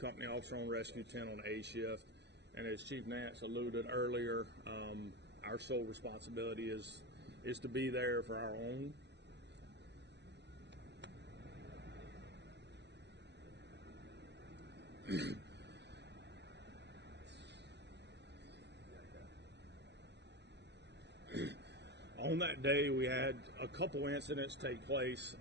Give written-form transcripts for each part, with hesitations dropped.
company officer on rescue 10 on A shift. And as Chief Nance alluded earlier, our sole responsibility is to be there for our own. On that day, we had a couple incidents take place.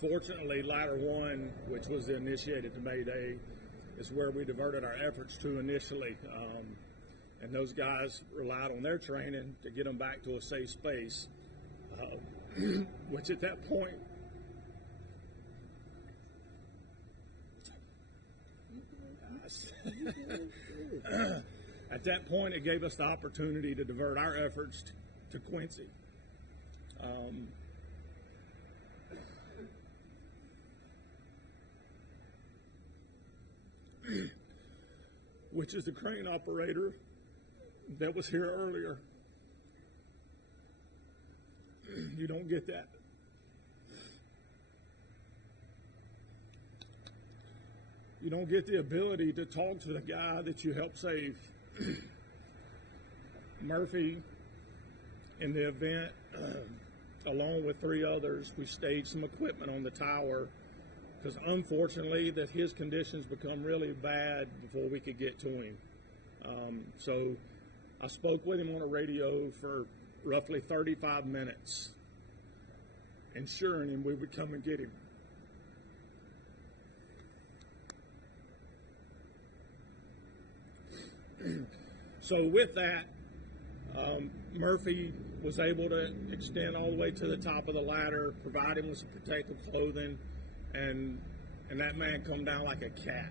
Fortunately, Ladder 1, which was initiated to Mayday, is where we diverted our efforts to initially. And those guys relied on their training to get them back to a safe space, which at that point, it gave us the opportunity to divert our efforts to Quincy. Which is the crane operator that was here earlier. You don't get that. You don't get the ability to talk to the guy that you helped save. Murphy, in the event, along with 3 others, we staged some equipment on the tower because unfortunately that his conditions become really bad before we could get to him. So I spoke with him on a radio for roughly 35 minutes, ensuring him we would come and get him. So with that, Murphy was able to extend all the way to the top of the ladder, provide him with some protective clothing, and that man come down like a cat.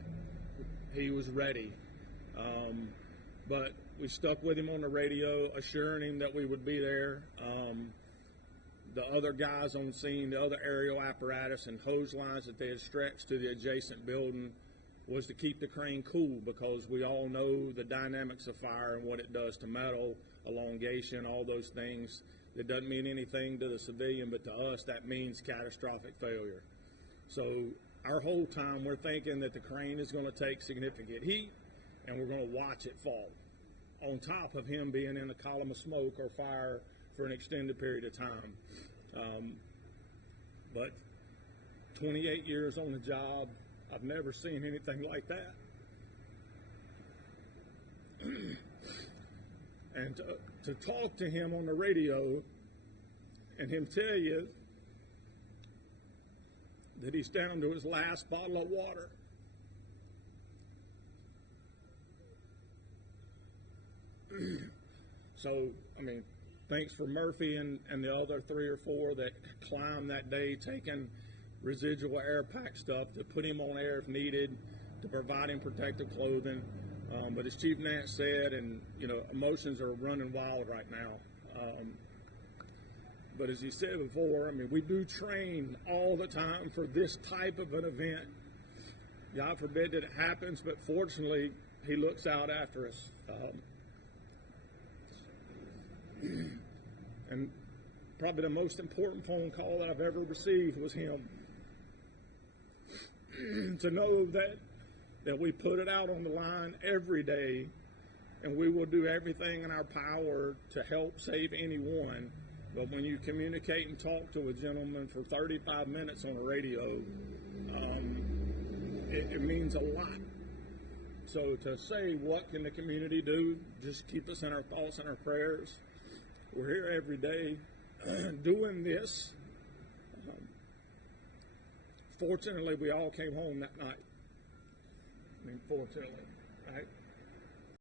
He was ready. But we stuck with him on the radio, assuring him that we would be there. The other guys on scene, the other aerial apparatus and hose lines that they had stretched to the adjacent building was to keep the crane cool, because we all know the dynamics of fire and what it does to metal, elongation, all those things. It doesn't mean anything to the civilian, but to us that means catastrophic failure. So our whole time we're thinking that the crane is going to take significant heat and we're going to watch it fall, on top of him being in a column of smoke or fire for an extended period of time. But 28 years on the job, I've never seen anything like that. And to talk to him on the radio and him tell you that he's down to his last bottle of water. So, I mean, thanks for Murphy and the other 3 or 4 that climbed that day, taking residual air pack stuff to put him on air if needed, to provide him protective clothing. But as Chief Nance said, and you know, emotions are running wild right now. But as he said before, I mean, we do train all the time for this type of an event. God forbid that it happens, but fortunately, he looks out after us. And probably the most important phone call that I've ever received was him. To know that we put it out on the line every day, and we will do everything in our power to help save anyone. But when you communicate and talk to a gentleman for 35 minutes on the radio, it means a lot. So to say, what can the community do? Just keep us in our thoughts and our prayers. We're here every day doing this. Fortunately, we all came home that night. I mean, fortunately, right?